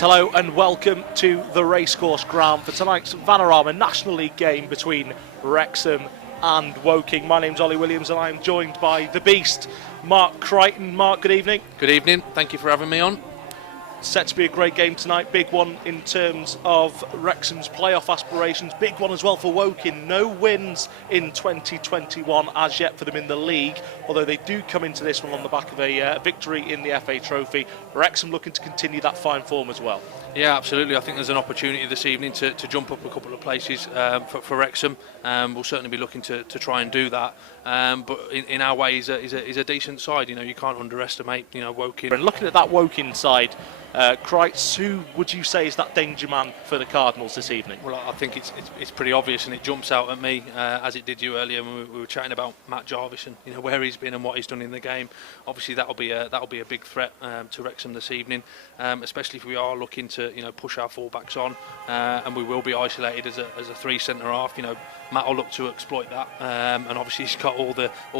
Hello and welcome to the racecourse ground for tonight's Vanarama National League game between Wrexham and Woking. My name's Ollie Williams and I'm joined by the Beast, Mark Crichton. Mark, good evening. Good evening, thank you for having me on. Set to be a great game tonight, big one in terms of Wrexham's playoff aspirations, big one as well for Woking. No wins in 2021 as yet for them in the league, although they do come into this one on the back of a victory in the FA Trophy. Wrexham looking to continue that fine form as well. Yeah, absolutely. I think there's an opportunity this evening to jump up a couple of places for Wrexham. We'll certainly be looking to try and do that. But in our way, he's a decent side. You know, you can't underestimate, Woking. And looking at that Woking side, Kreitz, who would you say is that danger man for the Cardinals this evening? Well, I think it's pretty obvious, and it jumps out at me as it did you earlier when we were chatting about Matt Jarvis and where he's been and what he's done in the game. Obviously, that'll be a big threat to Wrexham this evening, especially if we are looking to push our fullbacks on, and we will be isolated as a three centre half. Matt will look to exploit that, and obviously he's got all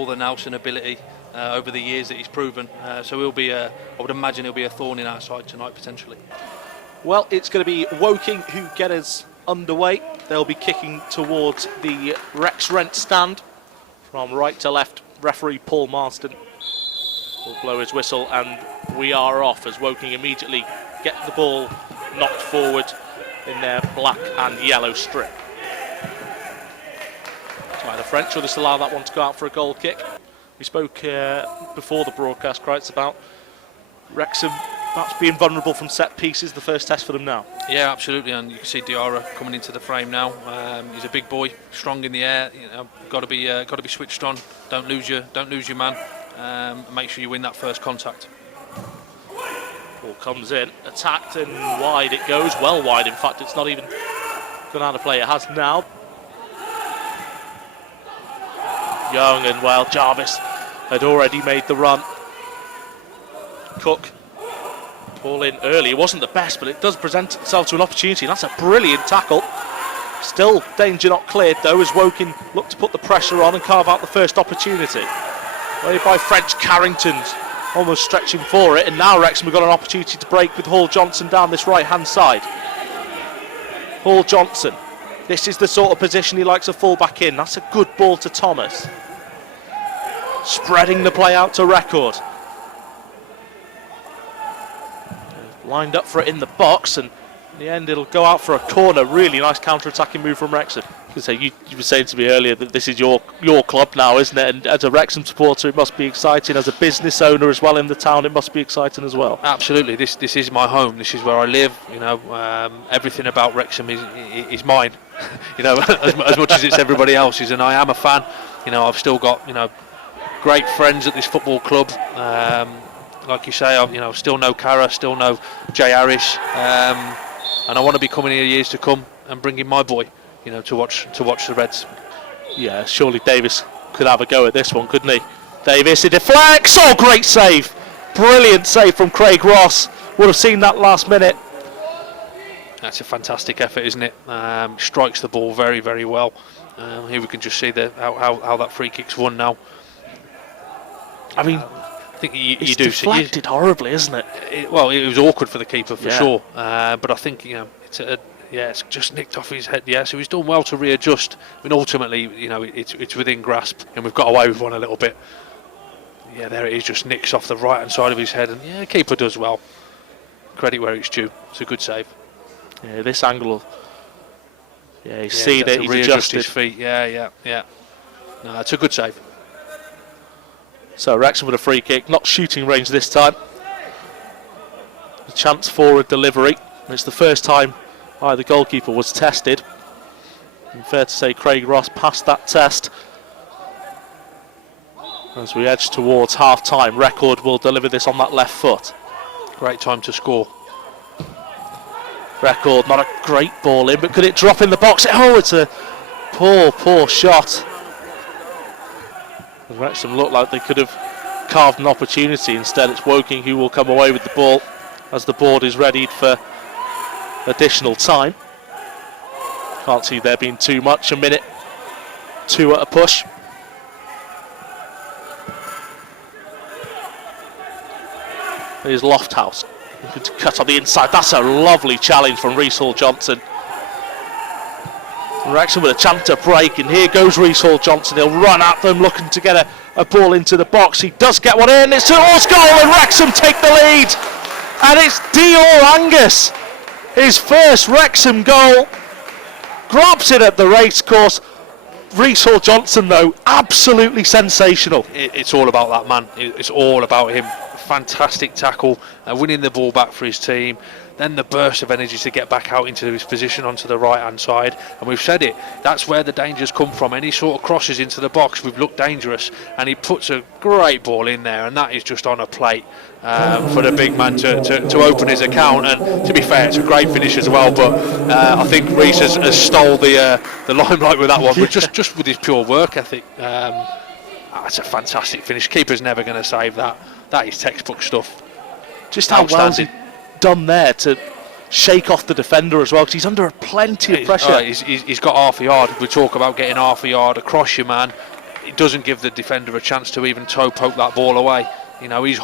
the Nelson ability over the years that he's proven. So he'll be I would imagine he'll be a thorn in our side tonight potentially. Well, it's going to be Woking who get us underway. They'll be kicking towards the Rex Rent stand from right to left. Referee Paul Marston will blow his whistle, and we are off as Woking immediately get the ball knocked forward in their black and yellow strip. So the French will just allow that one to go out for a goal kick. We spoke before the broadcast, Kreitz, about Wrexham perhaps being vulnerable from set pieces. The first test for them now. Yeah, absolutely, and you can see Dior coming into the frame now. He's a big boy, strong in the air. Got to be switched on. Don't lose your man. Make sure you win that first contact. Ball comes in, attacked, and wide it goes. Well wide, in fact. It's not even gone out of play. It has now. Young and well, Jarvis had already made the run. Cook, ball in early. It wasn't the best, but it does present itself to an opportunity. And that's a brilliant tackle. Still danger not cleared though, as Woking look to put the pressure on and carve out the first opportunity. Played by French. Carrington's almost stretching for it, and now Wrexham have got an opportunity to break with Hall Johnson down this right hand side. Hall Johnson, this is the sort of position he likes a full-back in. That's a good ball to Thomas. Spreading the play out to Record. Lined up for it in the box, and in the end it'll go out for a corner. Really nice counter-attacking move from Wrexham. You were saying to me earlier that this is your club now, isn't it? And as a Wrexham supporter, it must be exciting. As a business owner as well in the town, it must be exciting as well. Absolutely. This is my home. This is where I live. Everything about Wrexham is mine. as much as it's everybody else's, and I am a fan. I've still got great friends at this football club. Like you say, I still know Cara, still know Jay Harris, and I want to be coming here years to come and bringing my boy, to watch the Reds. Yeah, surely Davis could have a go at this one, couldn't he? Davis, it deflects. Oh, great save! Brilliant save from Craig Ross. Would have seen that last minute. That's a fantastic effort, isn't it? Strikes the ball very, very well. Here we can just see how that free kick's won now. I mean, I think you it's do deflected horribly, isn't it? It was awkward for the keeper for sure. But I think it's just nicked off his head. Yeah, so he's done well to readjust. I mean, ultimately, it's within grasp, and we've got away with one a little bit. Yeah, there it is, just nicks off the right hand side of his head, and the keeper does well. Credit where it's due. It's a good save. Yeah, this angle. Yeah, you see that he's adjusted his feet. Yeah. No, it's a good save. So Wrexham with a free kick, not shooting range this time. A chance for a delivery. It's the first time the goalkeeper was tested. And fair to say Craig Ross passed that test. As we edge towards half time, Record will deliver this on that left foot. Great time to score. Record, not a great ball in, but could it drop in the box? Oh, it's a poor shot. Wrexham looked like they could have carved an opportunity. Instead, it's Woking who will come away with the ball as the board is readied for additional time. Can't see there being too much. A minute, 2 at a push. Here's Lofthouse. Looking to cut on the inside. That's a lovely challenge from Reece Hall-Johnson. Wrexham with a chance to break, and here goes Reece Hall-Johnson. He'll run at them looking to get a ball into the box. He does get one in. It's towards goal, and Wrexham take the lead. And it's Dior Angus, his first Wrexham goal. Grabs it at the racecourse. Reece Hall-Johnson, though, absolutely sensational. It's all about that man. It's all about him. Fantastic tackle, winning the ball back for his team. Then the burst of energy to get back out into his position onto the right-hand side. And we've said it, that's where the dangers come from. Any sort of crosses into the box, we've looked dangerous. And he puts a great ball in there, and that is just on a plate for the big man to open his account. And to be fair, it's a great finish as well. But I think Reece has stole the limelight with that one. But just with his pure work ethic, that's a fantastic finish. Keeper's never going to save that. That is textbook stuff. Just how well he done there to shake off the defender as well, because he's under plenty of pressure. He's got half a yard. We talk about getting half a yard across your man. It doesn't give the defender a chance to even toe poke that ball away. You know, he's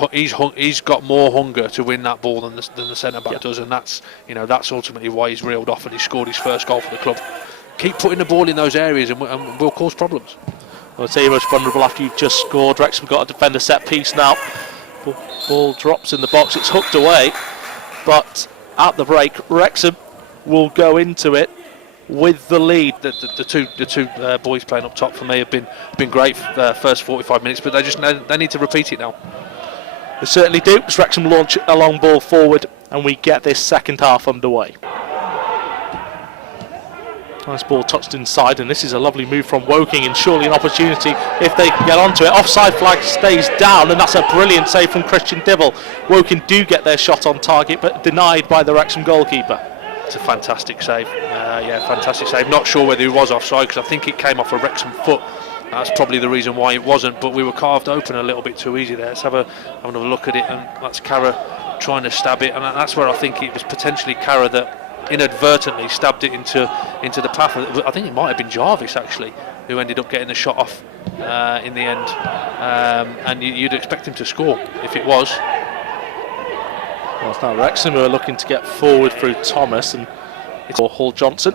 got more hunger to win that ball than the centre back does, and that's ultimately why he's reeled off and he scored his first goal for the club. Keep putting the ball in those areas, and we'll cause problems. I'll tell you, most vulnerable after you've just scored. Wrexham got a defender set piece now. Ball drops in the box. It's hooked away. But at the break, Wrexham will go into it with the lead. The two boys playing up top for me have been great for the first 45 minutes, but they need to repeat it now. They certainly do. As Wrexham launch a long ball forward, and we get this second half underway. Nice ball touched inside, and this is a lovely move from Woking, and surely an opportunity if they can get onto it. Offside flag stays down, and that's a brilliant save from Christian Dibble. Woking do get their shot on target, but denied by the Wrexham goalkeeper. It's a fantastic save. Fantastic save. Not sure whether he was offside, because I think it came off a Wrexham foot. That's probably the reason why it wasn't, but we were carved open a little bit too easy there. Let's have another look at it, and that's Carra trying to stab it, and that's where I think it was potentially Carra that inadvertently stabbed it into the path. I think it might have been Jarvis actually who ended up getting the shot off in the end, and you'd expect him to score if it was. Well, it's now Wrexham who are looking to get forward through Thomas, and it's Hall-Johnson.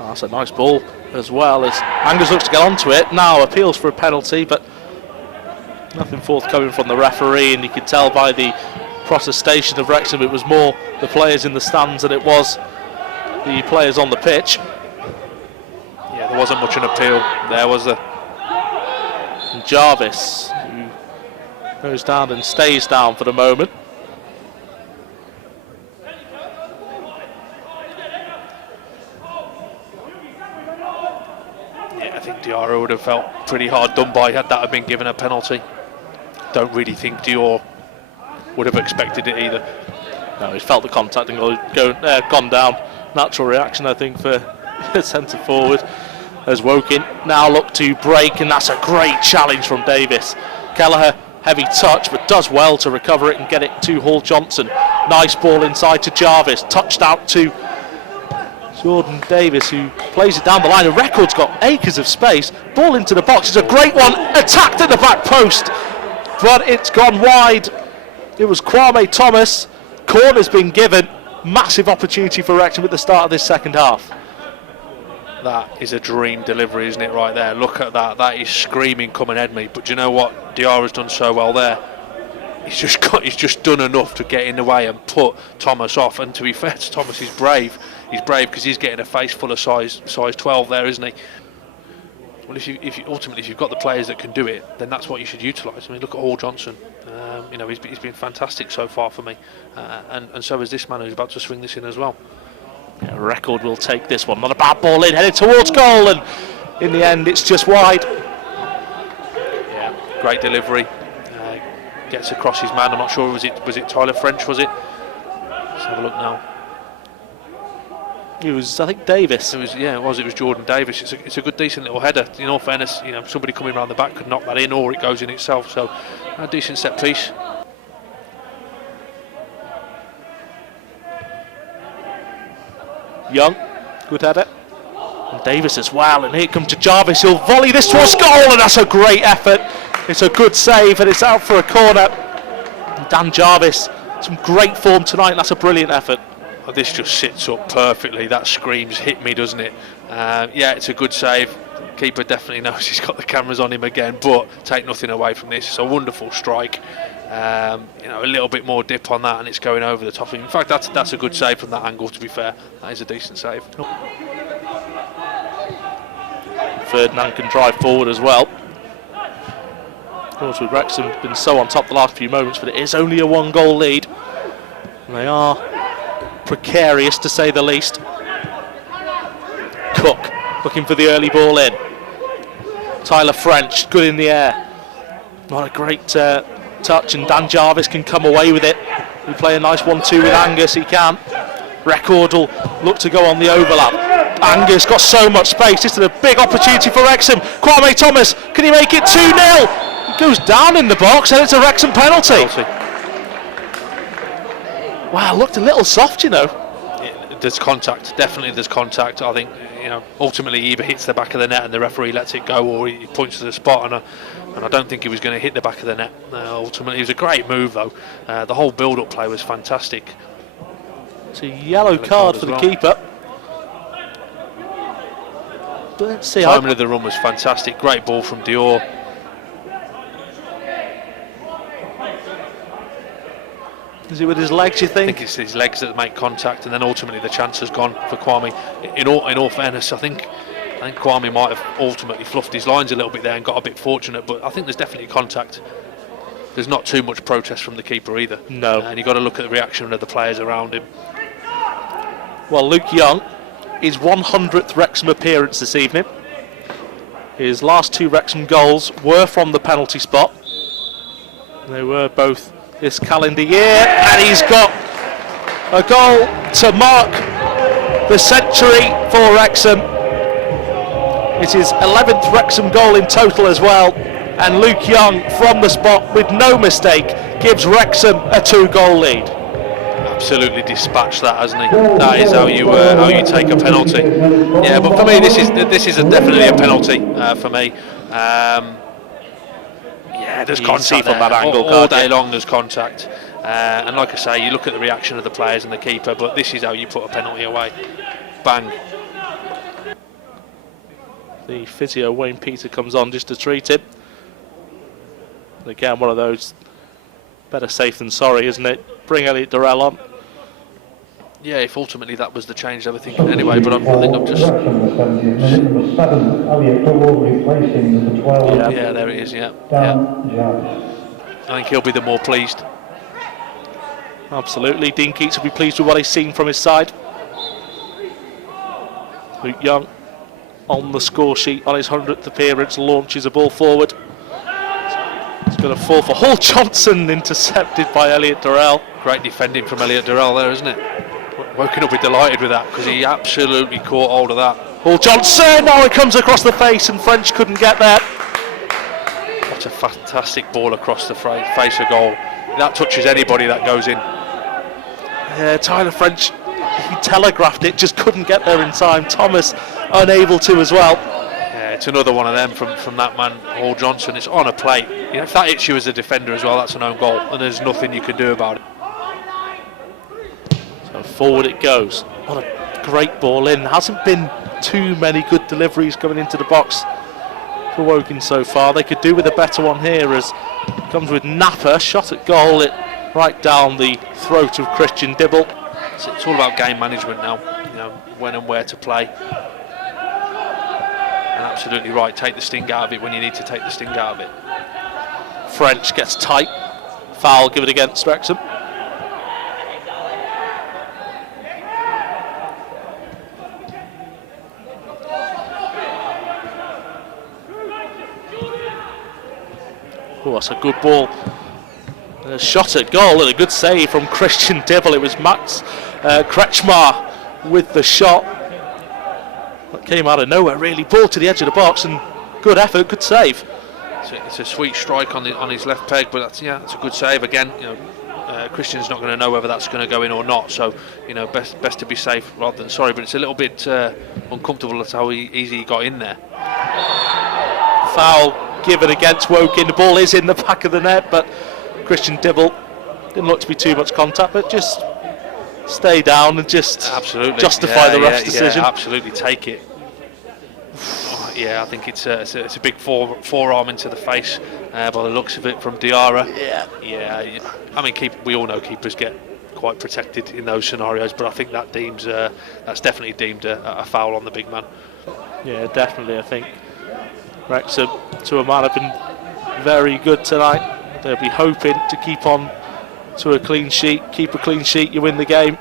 Oh, that's a nice ball as well, as Angus looks to get onto it. Now appeals for a penalty, but nothing forthcoming from the referee, and you could tell by the protestation of Wrexham it was more the players in the stands than it was the players on the pitch. Yeah, there wasn't much an appeal there, was there? And Jarvis, who goes down and stays down for the moment. Yeah, I think Dior would have felt pretty hard done by had that have been given a penalty. Don't really think Dior would have expected it either. No, he's felt the contact and gone down. Natural reaction, I think, for centre forward. As Woking now look to break, and that's a great challenge from Davis. Kelleher, heavy touch, but does well to recover it and get it to Hall-Johnson. Nice ball inside to Jarvis, touched out to Jordan Davis, who plays it down the line. The record's got acres of space. Ball into the box, it's a great one, attacked at the back post, but it's gone wide. It was Kwame Thomas. Corner's been given. Massive opportunity for Wrexham at the start of this second half. That is a dream delivery, isn't it, right there? Look at that. That is screaming, come and head me. But do you know what? Dior has done so well there. He's just done enough to get in the way and put Thomas off. And to be fair to Thomas, he's brave. He's brave because he's getting a face full of size 12 there, isn't he? Well, if you've got the players that can do it, then that's what you should utilise. I mean, look at Hall-Johnson. He's been fantastic so far for me, and so is this man who's about to swing this in as well. Yeah, Record will take this one. Not a bad ball in, headed towards goal, and in the end, it's just wide. Yeah, great delivery. Gets across his man. I'm not sure was it Tyler French, was it? Let's have a look now. It was, I think, Davis. It was Jordan Davis. It's a good, decent little header. In all fairness, somebody coming around the back could knock that in, or it goes in itself. So, a decent set piece. Young, good header. And Davis as well. And here comes to Jarvis. He'll volley this towards goal, and that's a great effort. It's a good save, and it's out for a corner. And Dan Jarvis some great form tonight, and that's a brilliant effort. Oh, this just sits up perfectly. That screams hit me, doesn't it? Yeah, it's a good save. Keeper definitely knows he's got the cameras on him again, but take nothing away from this. It's a wonderful strike. A little bit more dip on that and it's going over the top. In fact, that's a good save from that angle, to be fair. That is a decent save. Ferdinand can drive forward as well. Of course, with Wrexham been so on top the last few moments, but it is only a 1-goal lead. And they are precarious, to say the least. Cook looking for the early ball in. Tyler French, good in the air. Not a great touch, and Dan Jarvis can come away with it. We play a nice 1-2 with Angus, he can. Record will look to go on the overlap. Angus got so much space. This is a big opportunity for Wrexham. Kwame Thomas, can he make it 2-0? He goes down in the box and it's a Wrexham penalty. Wow, looked a little soft, you know. There's contact, definitely there's contact. I think, ultimately he either hits the back of the net and the referee lets it go, or he points to the spot, and I don't think he was going to hit the back of the net. Ultimately, it was a great move though. The whole build-up play was fantastic. It's a yellow card for the keeper. But let's see. Timing of the run was fantastic. Great ball from Dior. Is it with his legs, you think? I think it's his legs that make contact, and then ultimately the chance has gone for Kwame. In all fairness, I think Kwame might have ultimately fluffed his lines a little bit there and got a bit fortunate, but I think there's definitely contact. There's not too much protest from the keeper either. No. And you've got to look at the reaction of the players around him. Well, Luke Young, his 100th Wrexham appearance this evening. His last 2 Wrexham goals were from the penalty spot. They were both this calendar year, and he's got a goal to mark the century for Wrexham. It is 11th Wrexham goal in total as well, and Luke Young from the spot with no mistake gives Wrexham a 2-goal lead. Absolutely dispatched that, hasn't he? That is how you take a penalty. Yeah, but for me this is definitely a penalty for me. Yeah, there's contact from that angle all day long. There's contact, and like I say, you look at the reaction of the players and the keeper. But this is how you put a penalty away. Bang. The physio Wayne Peter comes on just to treat him. And again, one of those better safe than sorry, isn't it? Bring Elliot Durrell on. Yeah, if ultimately that was the change, I would think anyway. But I think I'm just. Yeah, there it is. Yeah. I think he'll be the more pleased. Absolutely, Dean Keats will be pleased with what he's seen from his side. Luke Young on the score sheet on his 100th appearance, launches a ball forward. It's going to fall for Hall Johnson, intercepted by Elliot Durrell. Great defending from Elliot Durrell there, isn't it? Woking will be delighted with that because he absolutely caught hold of that. Hall Johnson, now it comes across the face and French couldn't get there. What a fantastic ball across the face of goal. That touches anybody that goes in. Yeah, Tyler French, he telegraphed it, just couldn't get there in time. Thomas unable to as well. Yeah, it's another one of them from that man, Hall Johnson. It's on a plate. If that hits you as a defender as well, that's an own goal, and there's nothing you can do about it. So forward it goes. What a great ball in. Hasn't been too many good deliveries coming into the box for Woking so far. They could do with a better one here, as it comes with Napper, shot at goal, it right down the throat of Christian Dibble. It's all about game management now, when and where to play. And absolutely right, take the sting out of it when you need to take the sting out of it. French gets tight, foul given against Wrexham. Oh, that's a good ball. A shot at goal and a good save from Christian Dibble. It was Max Kretschmar with the shot. That came out of nowhere, really. Ball to the edge of the box, and good effort, good save. It's a sweet strike on his left peg, but that's a good save again. Christian's not going to know whether that's going to go in or not, so best to be safe rather than sorry. But it's a little bit uncomfortable. That's how easy he got in there. Foul given against Woking. The ball is in the back of the net, but Christian Dibble Didn't look to be too much contact, but just stay down and just absolutely justify the ref's decision. Yeah, absolutely, take it. Yeah, I think it's a big forearm into the face by the looks of it from Dior. Yeah. I mean, we all know keepers get quite protected in those scenarios, but I think that's definitely deemed a foul on the big man. Yeah, definitely. I think Wrexham, to a man, have been very good tonight. They'll be hoping to keep on to a clean sheet. Keep a clean sheet, you win the game.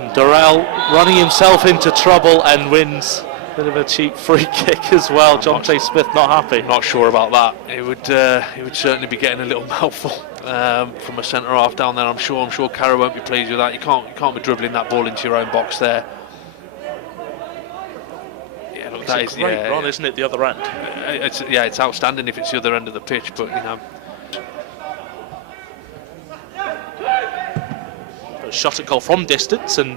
And Durrell running himself into trouble and wins. Bit of a cheap free kick as well. Jonte Smith not happy. Not sure about that. It would certainly be getting a little mouthful from a centre half down there. I'm sure Carroll won't be pleased with that. You can't be dribbling that ball into your own box there. Yeah, look, that is a great run, isn't it? The other end. It's outstanding if it's the other end of the pitch, but you know. A shot at goal from distance, and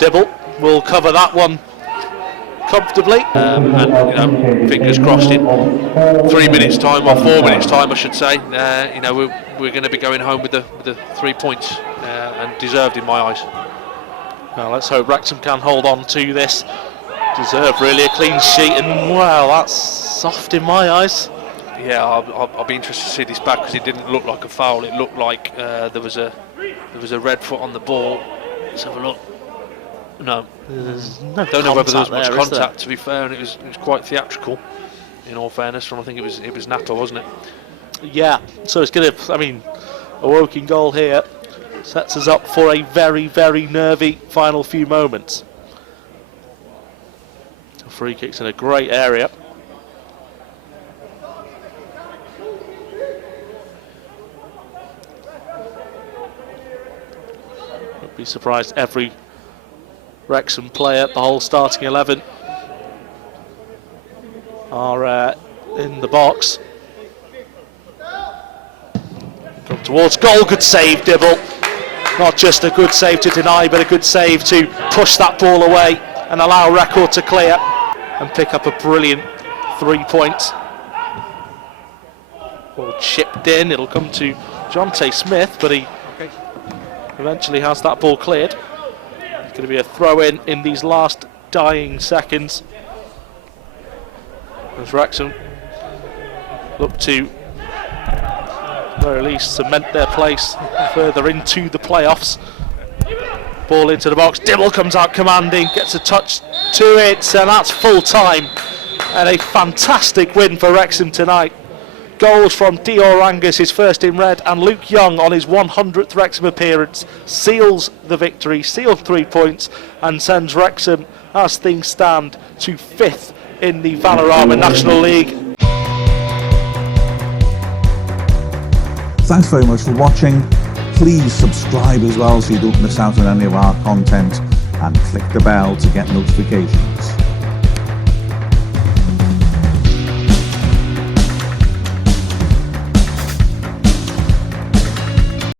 Dibble will cover that one comfortably. And you know, fingers crossed in 3 minutes time, or 4 minutes time I should say, you know, we're going to be going home with the 3 points, and deserved in my eyes. Well, let's hope Wrexham can hold on to this. Deserve really a clean sheet, and wow, that's soft in my eyes. Yeah, I'll be interested to see this back, because it didn't look like a foul. It looked like there was a red foot on the ball. Let's have a look. No, don't know whether there was much contact, to be fair, and it was quite theatrical, in all fairness. From I think it was Nato, wasn't it? Yeah, so it's going to, I mean, a Woking goal here sets us up for a very, very nervy final few moments. A free kick's in a great area. Wouldn't be surprised every Wrexham player, the whole starting 11, are in the box. Come towards goal, good save, Dibble. Not just a good save to deny, but a good save to push that ball away and allow Record to clear and pick up a brilliant 3 points. Ball chipped in, it'll come to Jonte Smith, but he eventually has that ball cleared. It's going to be a throw-in these last dying seconds, as Wrexham look to, at the very least, cement their place further into the playoffs. Ball into the box, Dibble comes out commanding, gets a touch to it, and that's full time. And a fantastic win for Wrexham tonight. Goals from Dior Angus, his first in red, and Luke Young on his 100th Wrexham appearance seals the victory, sealed 3 points, and sends Wrexham, as things stand, to 5th in the Valorama National League. Thanks very much for watching. Please subscribe as well so you don't miss out on any of our content, and click the bell to get notifications.